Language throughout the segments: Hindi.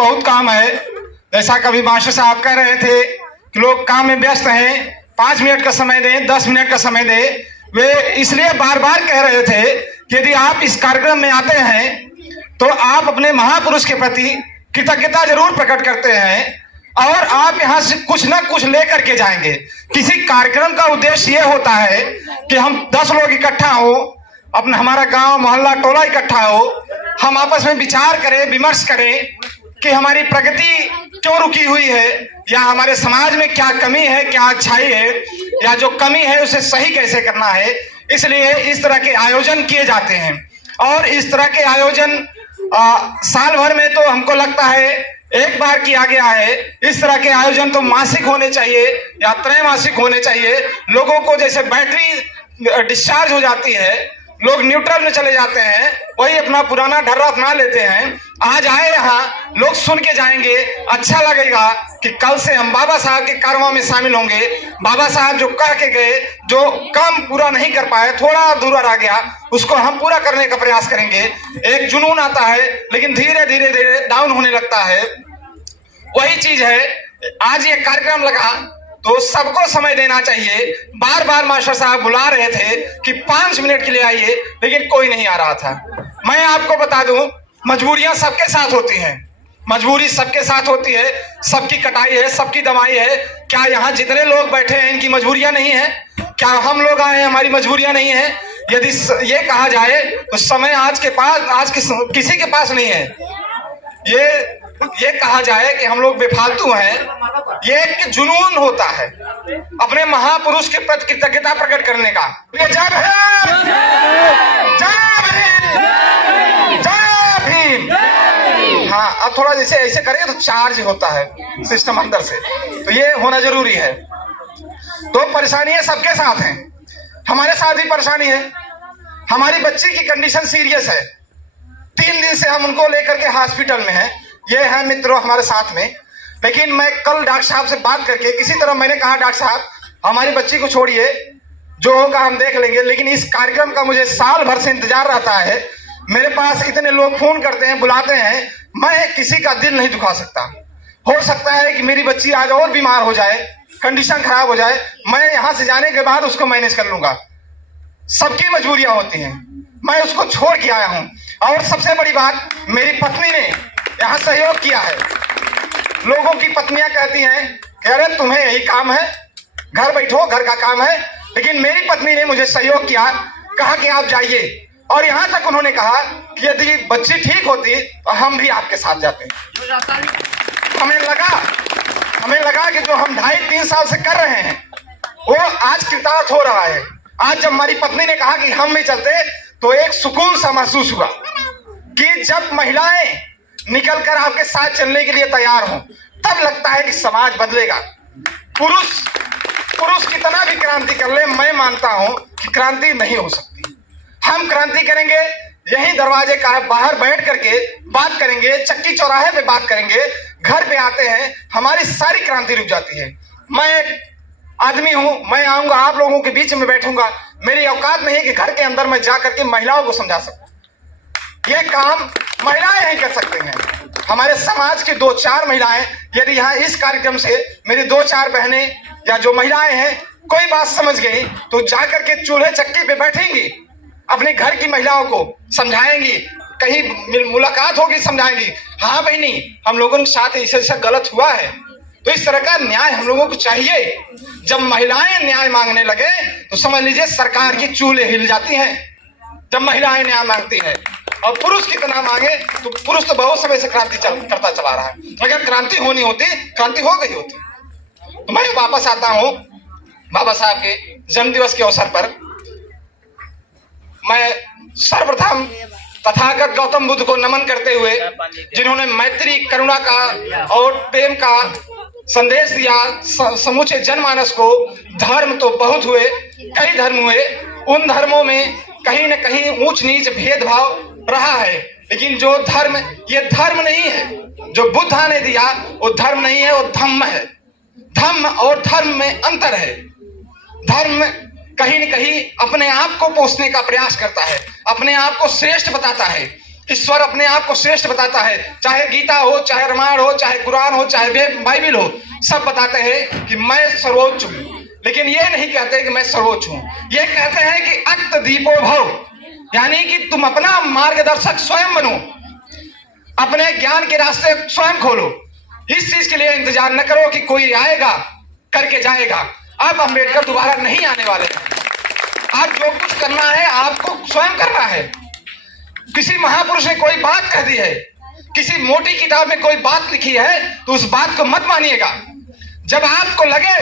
बहुत काम है। जैसा कभी मास्टर साहब कह रहे थे कि लोग काम में व्यस्त हैं, 5 मिनट का समय दें, 10 मिनट का समय दें। वे इसलिए बार बार कह रहे थे कि यदि आप इस कार्यक्रम में आते हैं तो आप अपने महापुरुष के प्रति कृतज्ञता जरूर प्रकट करते हैं और आप यहाँ से कुछ ना कुछ लेकर के जाएंगे। किसी कार्यक्रम का उद्देश्य ये होता है कि हम 10 लोग इकट्ठा हो, अपना हमारा गांव मोहल्ला टोला इकट्ठा हो, हम आपस में विचार करें, विमर्श करें कि हमारी प्रगति क्यों रुकी हुई है, या हमारे समाज में क्या कमी है, क्या अच्छाई है, या जो कमी है उसे सही कैसे करना है। इसलिए इस तरह के आयोजन किए जाते हैं और इस तरह के आयोजन साल भर में तो हमको लगता है एक बार किया गया है। इस तरह के आयोजन तो मासिक होने चाहिए या त्रैमासिक होने चाहिए। लोगों को जैसे बैटरी डिस्चार्ज हो जाती है, लोग न्यूट्रल में चले जाते हैं, वही अपना पुराना ढर्रा अपना लेते हैं। आज आए यहाँ, लोग सुन के जाएंगे, अच्छा लगेगा कि कल से हम बाबा साहब के कार्यों में शामिल होंगे। बाबा साहब जो कह के गए, जो काम पूरा नहीं कर पाए, थोड़ा अधूरा रह गया, उसको हम पूरा करने का प्रयास करेंगे। एक जुनून आता है लेकिन धीरे धीरे धीरे डाउन होने लगता है। वही चीज है, आज ये कार्यक्रम लगा तो सबको समय देना चाहिए। बार बार मास्टर साहब बुला रहे थे कि 5 मिनट के लिए आइए, लेकिन कोई नहीं आ रहा था। मैं आपको बता दूं, मजबूरियां सबके साथ होती हैं, मजबूरी सबके साथ होती है, सबकी कटाई है, सबकी दवाई है। क्या यहाँ जितने लोग बैठे हैं इनकी मजबूरियां नहीं है? क्या हम लोग आए हैं, हमारी मजबूरियां नहीं है? यदि ये कहा जाए तो समय आज किसी के पास नहीं है। ये कहा जाए कि हम लोग बेफालतू हैं, ये एक जुनून होता है अपने महापुरुष के प्रति कृतज्ञता प्रकट करने का। जय भीम, जय भीम, जय भीम। हाँ, अब थोड़ा जैसे ऐसे करेंगे तो चार्ज होता है सिस्टम अंदर से, तो ये होना जरूरी है। तो परेशानियां सबके साथ हैं, हमारे साथ भी परेशानी है। हमारी बच्ची की कंडीशन सीरियस है, 3 दिन से हम उनको लेकर के हॉस्पिटल में हैं। ये है मित्रों हमारे साथ में। लेकिन मैं कल डॉक्टर साहब से बात करके किसी तरह मैंने कहा, डॉक्टर साहब हमारी बच्ची को छोड़िए, जो होगा हम देख लेंगे, लेकिन इस कार्यक्रम का मुझे साल भर से इंतजार रहता है। मेरे पास इतने लोग फोन करते हैं, बुलाते हैं, मैं किसी का दिल नहीं दुखा सकता। हो सकता है कि मेरी बच्ची आज और बीमार हो जाए, कंडीशन खराब हो जाए, मैं यहाँ से जाने के बाद उसको मैनेज कर लूंगा। सबकी मजबूरियां होती हैं, मैं उसको छोड़ के आया हूं। और सबसे बड़ी बात, मेरी पत्नी ने यहाँ सहयोग किया है। लोगों की पत्नियां कहती हैं कि अरे तुम्हें यही काम है, घर बैठो, घर का काम है, लेकिन मेरी पत्नी ने मुझे सहयोग किया, कहा कि आप जाइए। और यहाँ तक उन्होंने कहा कि यदि बच्ची ठीक होती तो हम भी आपके साथ जाते। हमें लगा कि जो हम 2.5-3 साल से कर रहे हैं वो आज कृतार्थ हो रहा है। आज जब हमारी पत्नी ने कहा कि हम भी चलते तो एक सुकून सा महसूस हुआ कि जब महिलाएं निकलकर आपके साथ चलने के लिए तैयार हों, तब लगता है कि समाज बदलेगा। पुरुष कितना भी क्रांति कर ले, मैं मानता हूं कि क्रांति नहीं हो सकती। हम क्रांति करेंगे यही दरवाजे का बाहर बैठ करके बात करेंगे, चक्की चौराहे पे बात करेंगे, घर पे आते हैं हमारी सारी क्रांति रुक जाती है। मैं एक आदमी हूं, मैं आऊंगा आप लोगों के बीच में बैठूंगा, मेरी औकात नहीं है कि घर के अंदर मैं जा करके महिलाओं को समझा सकूं। ये काम महिलाएं नहीं कर सकते हैं। हमारे समाज की 2-4 महिलाएं यदि यहाँ इस कार्यक्रम से मेरी 2-4 बहनें या जो महिलाएं हैं कोई बात समझ गई तो जाकर के चूल्हे चक्की पे बैठेंगी, अपने घर की महिलाओं को समझाएंगी, कहीं मुलाकात होगी समझाएंगी, हाँ बहनी हम लोगों के साथ ऐसा गलत हुआ है। तो इस तरह का न्याय हम लोगों को चाहिए। जब महिलाएं न्याय मांगने लगे तो समझ लीजिए सरकार की चूल्हे हिल जाती हैं। जब महिलाएं न्याय मांगती हैं और पुरुष कितना मांगे तो पुरुष तो बहुत समय से क्रांति करता चला रहा है। अगर क्रांति होनी होती, क्रांति हो गई होती। तो मैं वापस आता हूं बाबा साहब के जन्म दिवस के अवसर पर। मैं सर्वप्रथम तथागत गौतम बुद्ध को नमन करते हुए, जिन्होंने मैत्री, करुणा का और प्रेम का संदेश दिया समूचे जनमानस को। धर्म तो बहुत हुए, कई धर्म हुए, उन धर्मों में कहीं न कहीं ऊंच नीच भेदभाव रहा है, लेकिन जो धर्म, ये धर्म नहीं है जो बुद्ध ने दिया, वो धर्म नहीं है, वो धम्म है। धम्म और धर्म में अंतर है। धर्म कहीं न कहीं अपने आप को पोषने का प्रयास करता है, अपने आप को श्रेष्ठ बताता है, ईश्वर अपने आप को श्रेष्ठ बताता है, चाहे गीता हो, चाहे रामायण हो, चाहे कुरान हो, चाहे बाइबिल हो, सब बताते हैं कि मैं सर्वोच्च हूँ। लेकिन ये नहीं कहते कि मैं सर्वोच्च हूँ, ये कहते हैं कि अक्त दीपो भव, यानी कि तुम अपना मार्गदर्शक स्वयं बनो, अपने ज्ञान के रास्ते स्वयं खोलो। इस चीज के लिए इंतजार न करो कि कोई आएगा करके जाएगा। अब अम्बेडकर दोबारा नहीं आने वाले हैं। आप जो कुछ करना है आपको स्वयं करना है। किसी महापुरुष ने कोई बात कह दी है, किसी मोटी किताब में कोई बात लिखी है, तो उस बात को मत मानिएगा। जब आपको लगे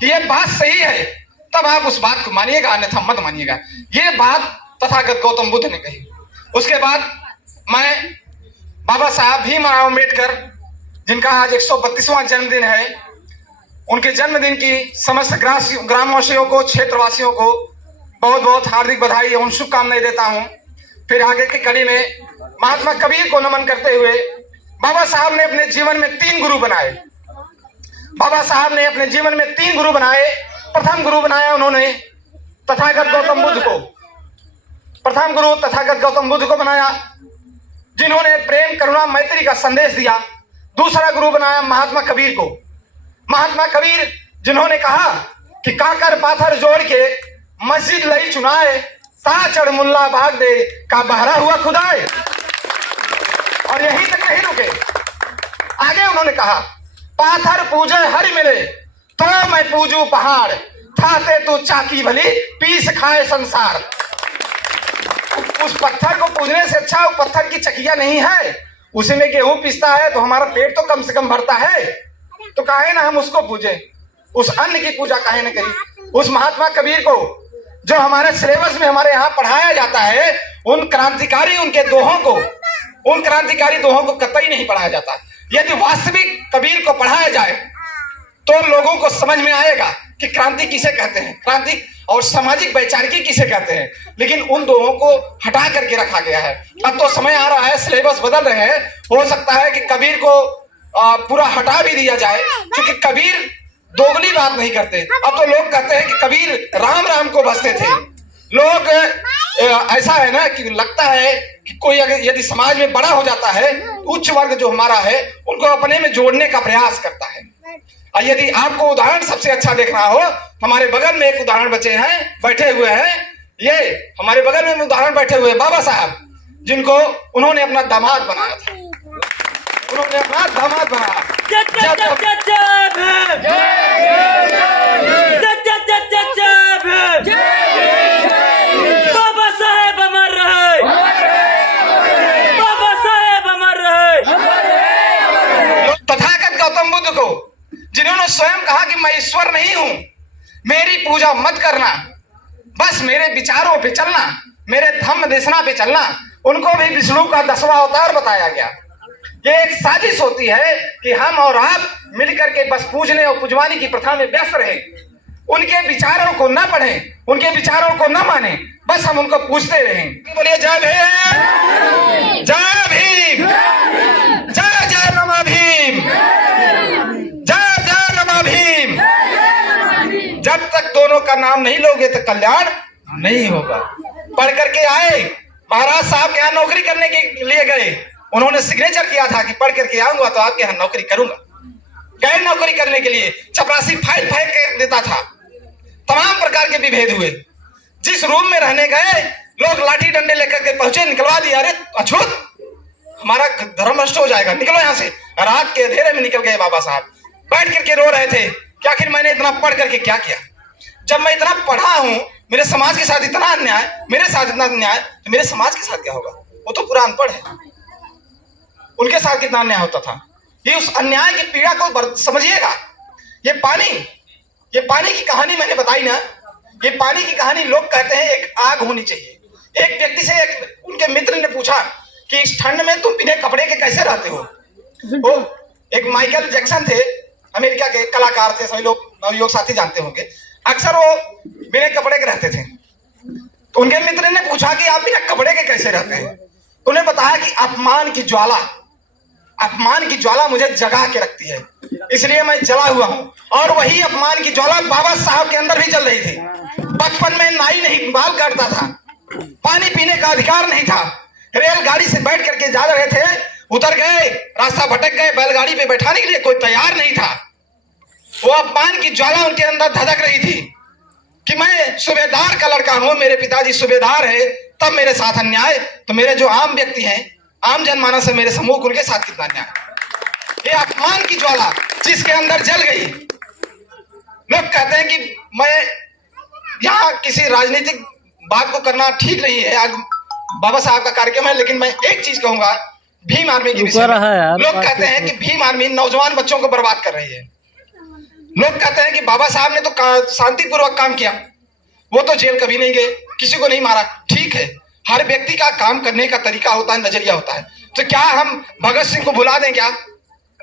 कि यह बात सही है तब आप उस बात को मानिएगा, अन्यथा मत मानिएगा। ये बात तथागत गौतम बुद्ध ने कही। उसके बाद मैं बाबा साहब भीमराव अम्बेडकर, जिनका आज 132वां जन्मदिन है, उनके जन्मदिन की समस्त ग्रामवासियों को, क्षेत्रवासियों को बहुत बहुत हार्दिक बधाई एवं शुभकामनाएं देता हूं। फिर आगे की कड़ी में महात्मा कबीर को नमन करते हुए, बाबा साहब ने अपने जीवन में 3 गुरु बनाए। बाबा साहब ने अपने जीवन में 3 गुरु बनाए। प्रथम गुरु बनाया उन्होंने तथागत गौतम बुद्ध को। प्रथम गुरु तथागत गौतम बुद्ध को बनाया, जिन्होंने प्रेम, करुणा, मैत्री का संदेश दिया। दूसरा गुरु बनाया महात्मा कबीर को। महात्मा कबीर जिन्होंने कहा कि काकर पाथर जोड़ के मस्जिद लई चुनाए, ता चढ़ मुल्ला भाग दे का बहरा हुआ खुदाए। और यहीं तक नहीं रुके, आगे उन्होंने कहा पाथर पूजे हरि मिले, तो मैं पूजू पहाड़, थाते तो चाकी भली पीस खाए संसार। उस पत्थर को पूजने से अच्छा वो पत्थर की चकिया नहीं है, उसी में गेहूं पिसता है तो हमारा पेट तो कम से कम भरता है, तो काहे ना हम उसको पूजे, उस अन्न की पूजा काहे ना करी। उस महात्मा कबीर को जो हमारे सिलेबस में हमारे यहाँ पढ़ाया जाता है, उन क्रांतिकारी उन क्रांतिकारी दोहों को कतई नहीं पढ़ाया जाता। यदि वास्तविक कबीर को पढ़ाया जाए तो लोगों को समझ में आएगा कि क्रांति किसे कहते हैं, क्रांति और सामाजिक वैचारिकी किसे कहते हैं। लेकिन उन दोनों को हटा करके रखा गया है। अब तो समय आ रहा है, सिलेबस बदल रहे हैं, हो सकता है कि कबीर को पूरा हटा भी दिया जाए, क्योंकि कबीर दोगली बात नहीं करते। अब तो लोग कहते हैं कि कबीर राम राम को बसते थे। लोग ऐसा है ना कि लगता है कि कोई अगर यदि समाज में बड़ा हो जाता है, उच्च वर्ग जो हमारा है उनको अपने में जोड़ने का प्रयास करता है। और यदि आपको उदाहरण सबसे अच्छा देखना हो, हमारे बगल में एक उदाहरण बचे हैं, बैठे हुए हैं, ये हमारे बगल में उदाहरण बैठे हुए बाबा साहब, जिनको उन्होंने अपना दामाद बनाया था। उन्होंने अपना दामाद बनाया। बाबा साहेब अमर रहे, बाबा साहेब अमर रहे। तथागत गौतम बुद्ध को, जिन्होंने स्वयं कहा कि मैं ईश्वर नहीं हूं, मेरी पूजा मत करना, बस मेरे विचारों पे चलना, मेरे धम्म देशना पे चलना, उनको भी विष्णु का 10वां अवतार बताया गया। ये एक साजिश होती है कि हम और आप मिलकर के बस पूजने और पुजवाने की प्रथा में व्यस्त रहे, उनके विचारों को न पढ़ें, उनके विचारों को न माने, बस हम उनको पूछते रहें। बोलिए जय भीम, जय भीम, जय जय रमा भीम, जय जय रमा भीम। जब तक दोनों का नाम नहीं लोगे तो कल्याण नहीं होगा। पढ़ करके आए, महाराज साहब के यहाँ नौकरी करने के लिए गए, उन्होंने सिग्नेचर किया था कि पढ़ करके आऊंगा तो आपके यहाँ नौकरी करूंगा। गैर नौकरी करने के लिए चपरासी फाइल फेंक के देता था। तमाम प्रकार के विभेद हुए। जिस रूम में रहने गए, लोग लाठी डंडे लेकर के पहुंचे, निकलवा दिया, अरे अछूत हमारा धर्म नष्ट हो जाएगा, निकलो यहाँ से। रात के अंधेरे में निकल गए बाबा साहब, बैठ करके रो रहे थे कि आखिर मैंने इतना पढ़ करके क्या किया। जब मैं इतना पढ़ा हूं, मेरे समाज के साथ इतना अन्याय, मेरे साथ इतना अन्याय, तो मेरे समाज के साथ क्या होगा? वो तो पूरा अनपढ़ है, उनके साथ कितना अन्याय होता था। ये उस अन्याय की पीड़ा को समझिएगा। ये पानी की कहानी मैंने बताई ना, ये पानी की कहानी लोग कहते हैं एक आग होनी चाहिए। एक व्यक्ति से उनके मित्र ने पूछा कि इस ठंड में तुम बिना कपड़े के कैसे रहते हो? वो एक माइकल जैक्सन थे, अमेरिका के कलाकार थे, सभी लोग नवयुवक साथी जानते होंगे। अक्सर वो बिना कपड़े के रहते थे। तो उनके मित्र ने पूछा कि आप बिना कपड़े के कैसे रहते हैं? तो उन्हें बताया कि अपमान की ज्वाला मुझे जगा के रखती है, इसलिए मैं जला हुआ हूं। और वही अपमान की ज्वाला बाबा साहब के अंदर भी जल रही थी। बचपन में नाई नहीं बाल काटता था, पानी पीने का अधिकार नहीं था, रेलगाड़ी से बैठ करके जा रहे थे, उतर गए, रास्ता भटक गए, बैलगाड़ी पे बैठाने के लिए कोई तैयार नहीं था। वो अपमान की ज्वाला उनके अंदर धधक रही थी कि मैं सूबेदार का लड़का हूं, मेरे पिताजी सूबेदार है, तब मेरे साथ अन्याय, तो मेरे जो आम व्यक्ति हैं, आम जनमानस है, मेरे समूह, उनके साथ कितना अन्याय। ये अपमान की ज्वाला जिसके अंदर जल गई। लोग कहते हैं कि मैं यहाँ किसी राजनीतिक बात को करना ठीक नहीं है, आज बाबा साहब का कार्यक्रम है, लेकिन मैं एक चीज कहूंगा भीम आर्मी के विषय में। लोग कहते हैं कि भीम आर्मी नौजवान बच्चों को बर्बाद कर रही है। लोग कहते हैं कि बाबा साहब ने तो शांतिपूर्वक काम किया, वो तो जेल कभी नहीं गए, किसी को नहीं मारा। ठीक है, हर व्यक्ति का काम करने का तरीका होता है, नजरिया होता है। तो क्या हम भगत सिंह को भुला दें क्या?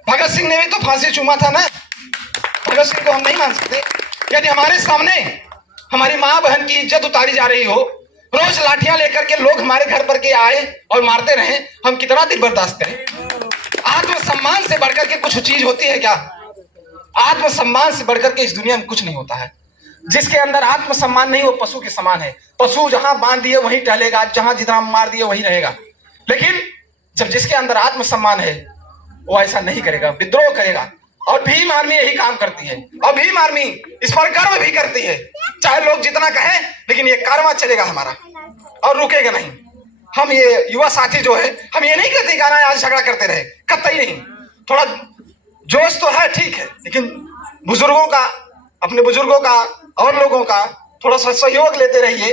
भगत सिंह ने भी तो फांसी चूमा था ना। भगत सिंह को हम नहीं मान सकते। यदि हमारे सामने हमारी माँ बहन की इज्जत उतारी जा रही हो, रोज लाठियां लेकर के लोग हमारे घर पर के आए और मारते रहे, हम कितना दिन बर्दाश्त करें? आत्मसम्मान से बढ़कर के कुछ चीज होती है क्या? आत्मसम्मान से बढ़कर के इस दुनिया में कुछ नहीं होता है। जिसके अंदर आत्मसम्मान नहीं, वो पशु के समान है। पशु जहां बांध दिए वहीं टहलेगा, जहां जितना मार दिए वहीं रहेगा। लेकिन जब जिसके अंदर आत्मसम्मान है, वो ऐसा नहीं करेगा, विद्रोह करेगा। और भीम आर्मी यही काम करती है, और भीम आर्मी इस पर गर्व भी करती है। चाहे लोग जितना कहें, लेकिन ये कारवां चलेगा हमारा और रुकेगा नहीं। हम ये युवा साथी जो है, हम ये नहीं कहते गाना आज झगड़ा करते रहे, कतई नहीं। थोड़ा जोश तो है, ठीक है, लेकिन बुजुर्गों का, अपने बुजुर्गों का और लोगों का थोड़ा सा सहयोग लेते रहिए।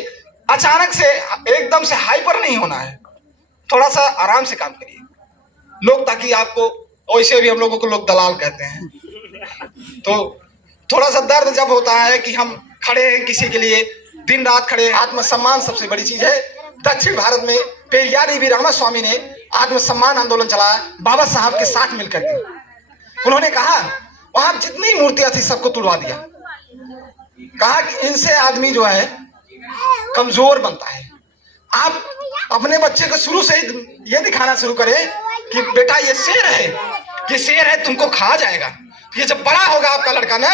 अचानक से एकदम से हाइपर नहीं होना है, थोड़ा सा आराम से काम करिए। लोग ताकि आपको, वैसे भी हम लोगों को लोग दलाल कहते हैं, तो थोड़ा सा दर्द जब होता है कि हम खड़े हैं किसी के लिए, दिन रात खड़े हैं। आत्मसम्मान सबसे बड़ी चीज है। दक्षिण भारत में पेरियार वी रामास्वामी ने आत्मसम्मान आंदोलन चलाया बाबा साहब के साथ मिलकर के। उन्होंने कहा वहां जितनी मूर्तियां थी सबको तुड़वा दिया। कहा कि इनसे आदमी जो है कमजोर बनता है। आप अपने बच्चे को शुरू से ये दिखाना शुरू करें कि बेटा ये शेर है, ये शेर है, तुमको खा जाएगा। ये जब बड़ा होगा आपका लड़का ना,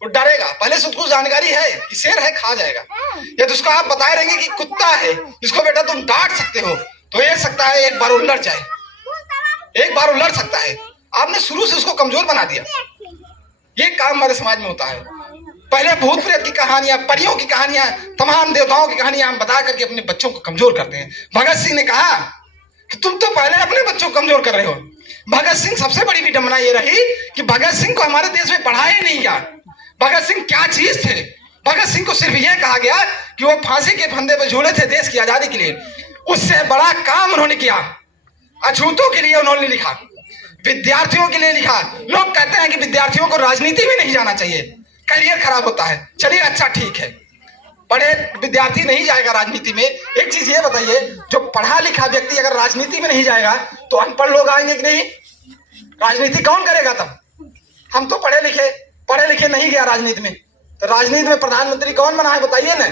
वो डरेगा। पहले से उसको जानकारी है कि शेर है, खा जाएगा। या तो उसको आप बताए रहेंगे कि कुत्ता है, इसको बेटा तुम डांट सकते हो, तो ये सकता है एक बार उलट जाए, एक बार उलट सकता है। आपने शुरू से उसको कमजोर बना दिया। ये काम हमारे समाज में होता है। पहले भूत प्रेत की कहानियां, परियों की कहानियां, तमाम देवताओं की कहानियां हम बता करके अपने बच्चों को कमजोर करते हैं। भगत सिंह ने कहा कि तुम तो पहले अपने बच्चों को कमजोर कर रहे हो। भगत सिंह, सबसे बड़ी विडंबना ये रही कि भगत सिंह को हमारे देश में पढ़ाया ही नहीं गया। भगत सिंह क्या चीज थे? भगत सिंह को सिर्फ यह कहा गया कि वो फांसी के फंदे पर झूले थे देश की आजादी के लिए। उससे बड़ा काम उन्होंने किया। अछूतों के लिए उन्होंने लिखा, विद्यार्थियों के लिए लिखा। लोग कहते हैं कि विद्यार्थियों को राजनीति में नहीं जाना चाहिए, करियर खराब होता है। चलिए अच्छा ठीक है, पढ़े विद्यार्थी नहीं जाएगा राजनीति में। एक चीज ये बताइए, जो पढ़ा लिखा व्यक्ति अगर राजनीति में नहीं जाएगा तो अनपढ़ लोग आएंगे कि नहीं? राजनीति कौन करेगा तब? हम तो पढ़े लिखे नहीं गया राजनीति में, तो राजनीति में प्रधानमंत्री कौन बना है बताइए ना?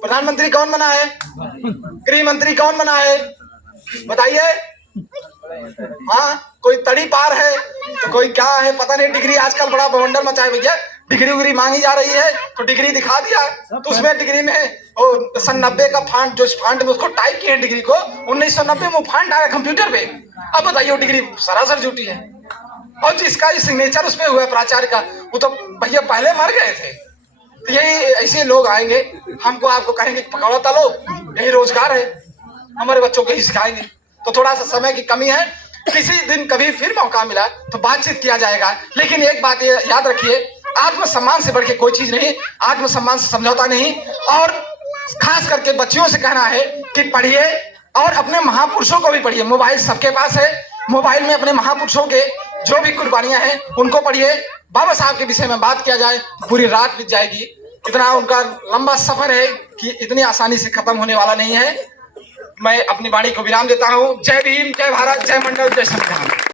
प्रधानमंत्री कौन बना है? गृह मंत्री कौन बना है बताइए? हाँ, कोई तड़ी पार है तो कोई क्या है पता नहीं। डिग्री आजकल बड़ा बवंडर मचा है भैया। डिग्री उग्री मांगी जा रही है तो डिग्री दिखा दिया, तो उसमें डिग्री में सन 90 का फांट, जो फांट में उसको टाइप किए डिग्री को, 1990 में फांट आया कंप्यूटर पे। अब बताइए वो डिग्री सरासर झूठी है। और जिसका सिग्नेचर उस पर हुआ प्राचार्य का, वो तो भैया पहले मर गए थे। तो यही ऐसे लोग आएंगे, हमको आपको कहेंगे पकौड़ा तलो, यही रोजगार है, हमारे बच्चों को ही सिखाएंगे। तो थोड़ा सा समय की कमी है, किसी दिन कभी फिर मौका मिला तो बातचीत किया जाएगा। लेकिन एक बात ये याद रखिए, आत्मसम्मान से बढ़ के कोई चीज नहीं, आत्मसम्मान से समझौता नहीं। और खास करके बच्चियों से कहना है कि पढ़िए और अपने महापुरुषों को भी पढ़िए। मोबाइल सबके पास है, मोबाइल में अपने महापुरुषों के जो भी कुर्बानियां हैं उनको पढ़िए। बाबा साहब के विषय में बात किया जाए पूरी रात बीत जाएगी। इतना उनका लंबा सफर है कि इतनी आसानी से खत्म होने वाला नहीं है। मैं अपनी वाणी को विराम देता हूँ। जय भीम, जय भारत, जय मंडल, जय संविधान।